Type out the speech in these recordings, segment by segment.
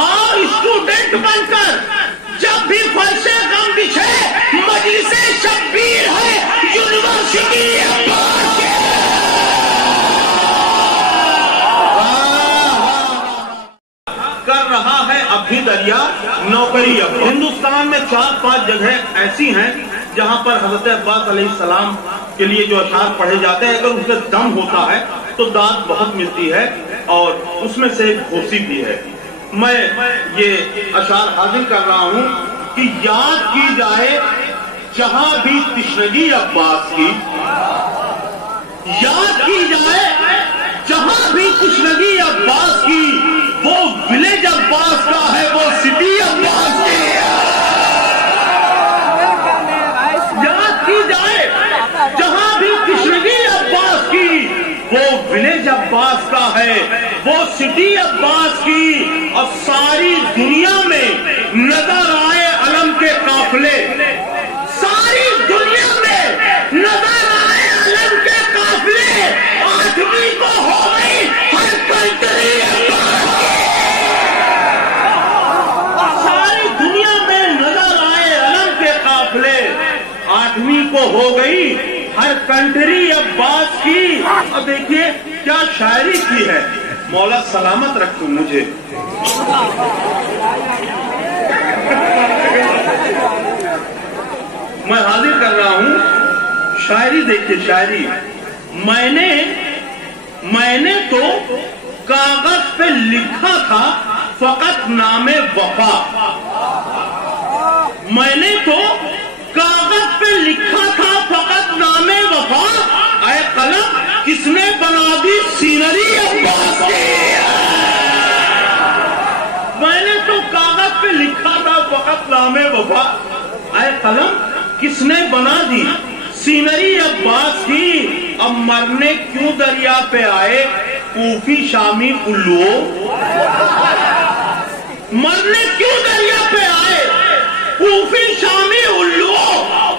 اور اسٹوڈنٹ بن کر جب بھی فرش غم بچھے مجلس شبیر ہے یونیورسٹی عباس کے کر رہا ہے اب بھی دریا نوکری عباس. ہندوستان میں 4-5 جگہیں ایسی ہیں جہاں پر حضرت عباس علیہ السلام کے لیے جو اشعار پڑھے جاتے ہیں اگر اس سے دم ہوتا ہے تو داد بہت ملتی ہے اور اس میں سے ایک گھوسی بھی ہے. میں یہ اشعار حاضر کر رہا ہوں کہ یاد کی جائے جہاں بھی تشنگی عباس کی، یاد کی جائے جہاں بھی تشنگی عباس کی، وہ ولیج عباس کا ہے، وہ سٹی عباس کی ہے. یاد کی جائے جہاں بھی تشنگی عباس کی، وہ ولیج عباس کا ہے، وہ سٹی عباس کی. اور ساری دنیا میں نظر آئے علم کے قافلے، ساری دنیا میں نظر آئے علم کے قافلے، 8ویں کو ہو گئی ہر کنٹری عباس کی. ساری دنیا میں نظر آئے علم کے قافلے، 8ویں کو ہو گئی ہر کنٹری عباس کی. اور دیکھیے کیا شاعری کی ہے، مولا سلامت رکھو مجھے. میں حاضر کر رہا ہوں شاعری. دیکھیے شاعری. میں نے تو کاغذ پہ لکھا تھا فقط نام وفا. میں نے تو کاغذ پہ لکھا تھا فقط نام وفا. اے قلم کس نے بنا دی سینری عباس کی. میں نے تو کاغذ پہ لکھا تھا فقط نام وفا. اے قلم کس نے بنا دی سینری عباس کی. اب مرنے کیوں دریا پہ آئے کوفی شامی الو. مرنے کیوں دریا پہ آئے کوفی شامی الو.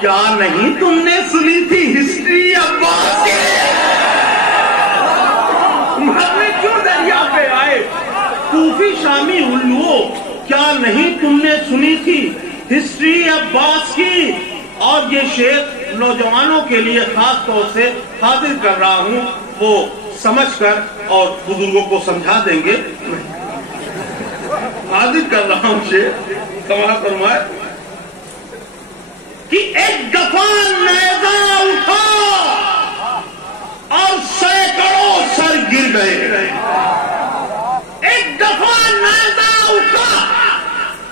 کیا نہیں تم نے سنی تھی ہسٹری عباس کی. مرنے کیوں دریا پہ آئے کوفی شامی الو. کیا نہیں تم نے سنی تھی ہسٹری عباس کی. اور یہ شعر نوجوانوں کے لیے خاص طور سے حاضر کر رہا ہوں، وہ سمجھ کر اور بزرگوں کو سمجھا دیں گے. حاضر کر رہا ہوں شعر. سماعت فرمائے کہ ایک دفعہ نیزہ اٹھا اور سینکڑوں سر گر گئے. ایک دفعہ نیزہ اٹھا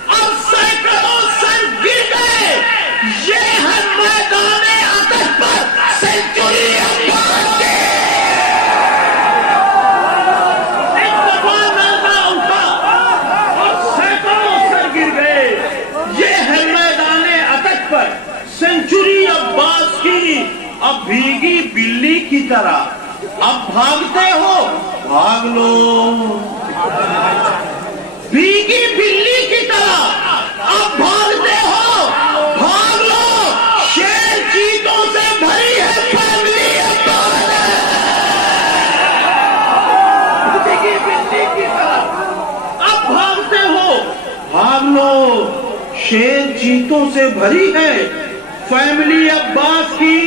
اور سینکڑوں سر گر گئے. یہ ہے میدان آتش پر سینچری عباس کی. ایک دفعہ نیزہ اٹھا اور سینکڑوں سر گر گئے. یہ ہے میدان آتش پر سینچری عباس کی. اب بھیگی بلی کی طرح اب بھاگتے ہو بھاگ لو. بھیگی بلی کی طرح اب بھاگتے ہو بھاگ لو. شیر چیتوں سے بھری ہے فیملی عباس. بھیگی بلی کی طرح اب بھاگتے ہو بھاگ لو. شیر چیتوں سے بھری ہے فیملی عباس کی.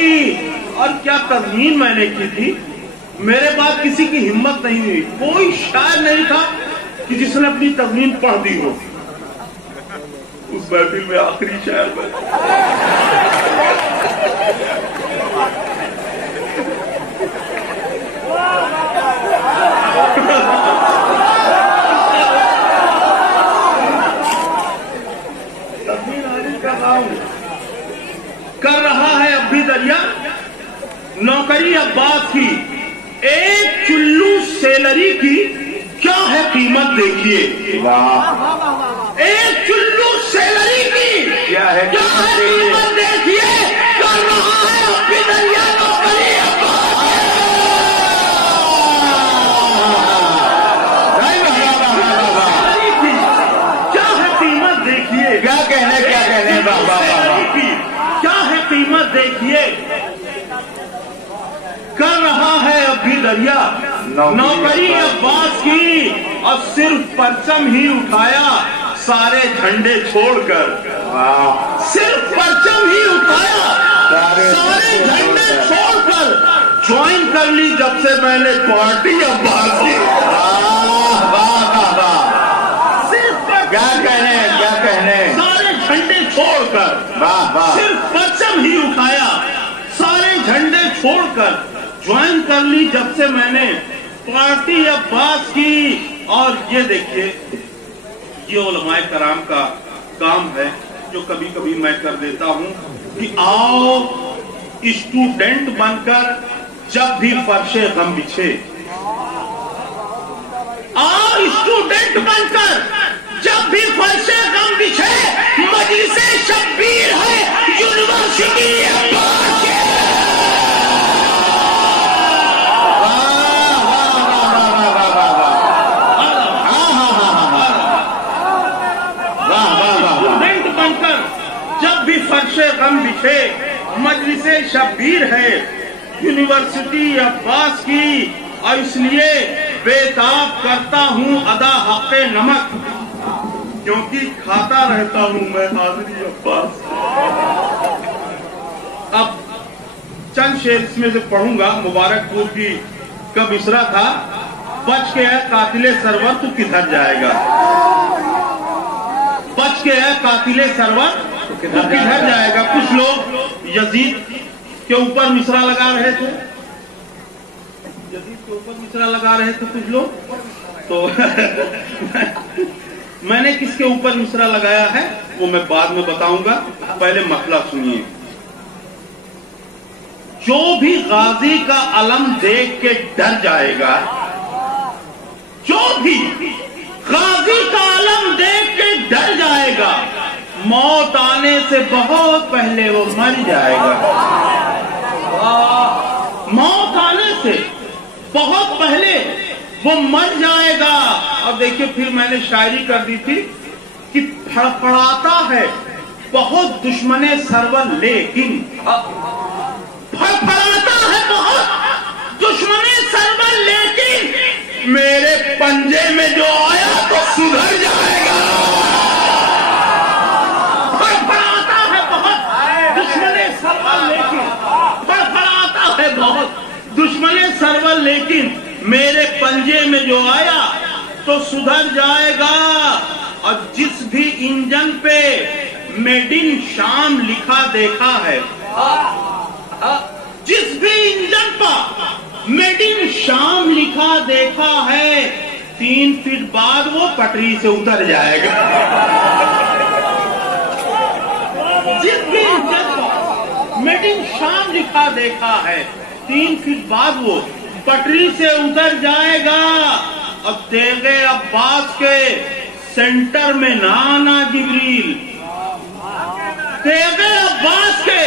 اور کیا تضمین میں نے کی تھی، میرے بعد کسی کی ہمت نہیں ہوئی، کوئی شاعر نہیں تھا کہ جس نے اپنی تضمین پڑھ دی ہو. اس محفل میں آخری شاعر میں کر رہا ہے اب بھی دریا نوکری عباس کی. ایک چلو سیلری کی کیا ہے قیمت دیکھیے. ایک چلو سیلری کی کیا ہے قیمت دیکھیے. کر رہا ہے اب بھی دریا نوکری عباس. کیا ہے قیمت دیکھیے. کیا کہنے کیا ہے قیمت دیکھیے. کر رہا ہے اب بھی دریا نوکری عباس کی. اور صرف پرچم ہی اٹھایا سارے جھنڈے چھوڑ کر، صرف پرچم ہی اٹھایا سارے جھنڈے چھوڑ کر، جوائن کر لی جب سے میں نے پارٹی عباس کی۔ کیا کہنے سارے جھنڈے چھوڑ کر، صرف پرچم ہی اٹھایا سارے جھنڈے چھوڑ کر، جوائن کر لی جب سے میں نے پارٹی عباس کی۔ اور یہ دیکھیے، یہ علماء کرام کا کام ہے جو کبھی کبھی میں کر دیتا ہوں کہ آؤ اسٹوڈنٹ بن کر جب بھی فرش غم بچھے، آؤ اسٹوڈنٹ بن کر جب بھی فرش غم بچھے، مجلس شبیر ہے یونیورسٹی عباس کے۔ فرش غم بچھے مجلس شبیر ہے یونیورسٹی عباس کی، اور اس لیے بےتاب کرتا ہوں ادا حق نمک، کیونکہ کھاتا رہتا ہوں میں حاضری عباس۔ اب چند شعر اس میں سے پڑھوں گا۔ مبارک پور کی کا مصرع تھا، بچ کے ہے قاتل سرور تو کدھر جائے گا، بچ کے ہے قاتل سرور تو کدھر جائے گا۔ کچھ لوگ یزید کے اوپر مصرع لگا رہے تھے، یزید کے اوپر مصرع لگا رہے تھے کچھ لوگ، تو میں نے کس کے اوپر مصرع لگایا ہے وہ میں بعد میں بتاؤں گا، پہلے مسئلہ سنیے۔ جو بھی غازی کا علم دیکھ کے ڈر جائے گا، جو بھی غازی کا علم دیکھ کے ڈر جائے گا، موت آنے سے بہت پہلے وہ مر جائے گا، موت آنے سے بہت پہلے وہ مر جائے گا۔ اور دیکھیے پھر میں نے شاعری کر دی تھی کہ پھڑپڑاتا ہے بہت دشمن سرور لیکن، پھڑپڑاتا ہے بہت دشمن سرور لیکن، میرے پنجے میں جو آیا تو سدھر جائے گا۔ پھڑپڑاتا ہے بہت دشمن سرور لیکن، پھڑپڑاتا ہے بہت دشمن سرور لیکن، میرے پنجے میں جو آیا تو سدھر جائے گا۔ اور جس بھی انجن پہ میڈ ان شام لکھا دیکھا ہے، جس بھی انجن پر میڈ ان شام لکھا دیکھا ہے، 3 فٹ بعد وہ پٹری سے اتر جائے گا۔ جس بھی انجن پر میڈ ان شام لکھا دیکھا ہے، 3 فٹ بعد وہ پٹری سے اتر جائے گا۔ اور تیغ عباس کے سینٹر میں نانا جبریل، تیغ عباس کے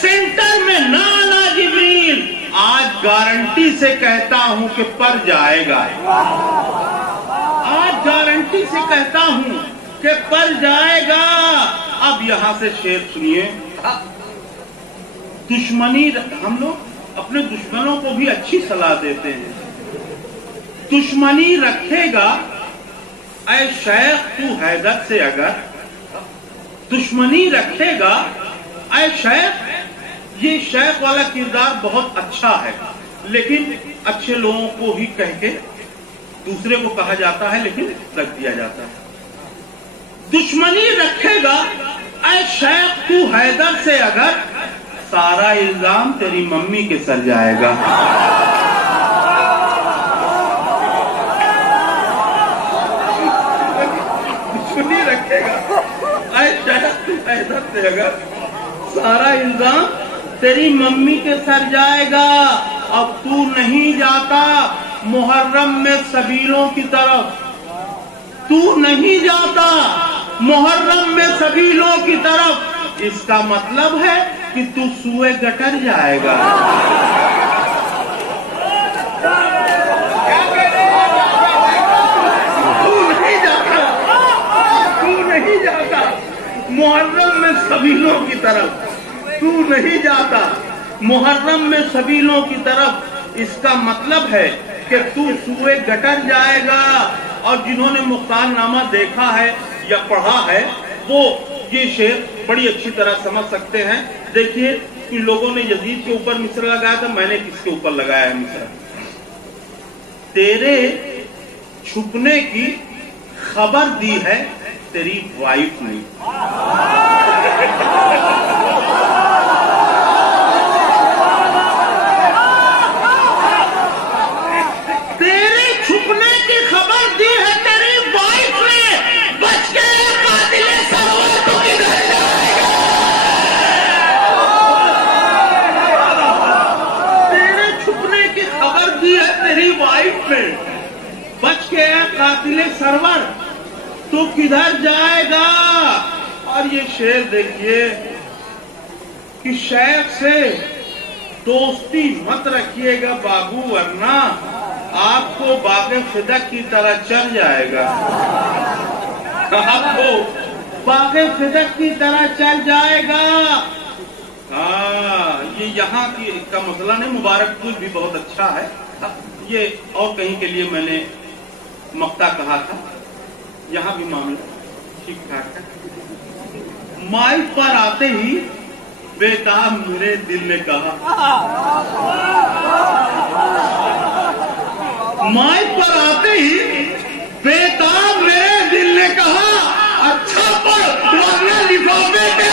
سینٹر میں نانا جبریل، آج گارنٹی سے کہتا ہوں کہ پر جائے گا، آج گارنٹی سے کہتا ہوں کہ پر جائے گا۔ اب یہاں سے شعر سنیے۔ دشمنی، ہم لوگ اپنے دشمنوں کو بھی اچھی صلاح دیتے ہیں۔ دشمنی رکھے گا اے شیخ تو حیدر سے اگر، دشمنی رکھے گا اے شیخ، یہ شیخ والا کردار بہت اچھا ہے، لیکن اچھے لوگوں کو ہی کہہ کے دوسرے کو کہا جاتا ہے لیکن رکھ دیا جاتا ہے۔ دشمنی رکھے گا اے شیخ تو حیدر سے اگر، سارا الزام تیری ممی کے سر جائے گا۔ دشمنی رکھے گا اے شیخ تو حیدر سے اگر، سارا الزام تیری ممی کے سر جائے گا۔ اب تو نہیں جاتا محرم میں سبیلوں کی طرف، تو نہیں جاتا محرم میں سبیلوں کی طرف، اس کا مطلب ہے کہ تو سوئے گٹر جائے گا۔ تو نہیں جاتا محرم میں سبیلوں کی طرف، تو نہیں جاتا محرم میں سبیلوں کی طرف، اس کا مطلب ہے کہ تو سوئے گٹر جائے گا۔ اور جنہوں نے مختار نامہ دیکھا ہے یا پڑھا ہے وہ یہ شعر بڑی اچھی طرح سمجھ سکتے ہیں. دیکھیے کہ لوگوں نے یزید کے اوپر مصرع لگایا تھا، میں نے کس کے اوپر لگایا ہے مصرع. تیرے چھپنے کی خبر دی ہے تیری وائف نے. تیرے چھپنے کی خبر دی ہے تیری وائف نے، بچ کے قاتل سرور تو کدھر جائے گا. تیرے چھپنے کی خبر دی ہے تیری وائف نے، بچ کے قاتل سرور تو کدھر جائے گا. اور یہ شعر دیکھیے کہ شیخ سے دوستی مت رکھیے گا بابو ورنہ آپ کو باغ فدق کی طرح چل جائے گا. آپ کو باغ فدق کی طرح چل جائے گا. یہ یہاں کا مسئلہ نہیں. مبارک پور بھی بہت اچھا ہے. یہ اور کہیں کے لیے میں نے مقطع کہا تھا، یہاں بھی معاملہ ٹھیک ٹھاک ہے. مائک پر آتے ہی بیتاب میرے دل نے کہا، مائک پر آتے ہی بیتاب میرے دل نے کہا، اچھا پر ورنہ لفافے پہ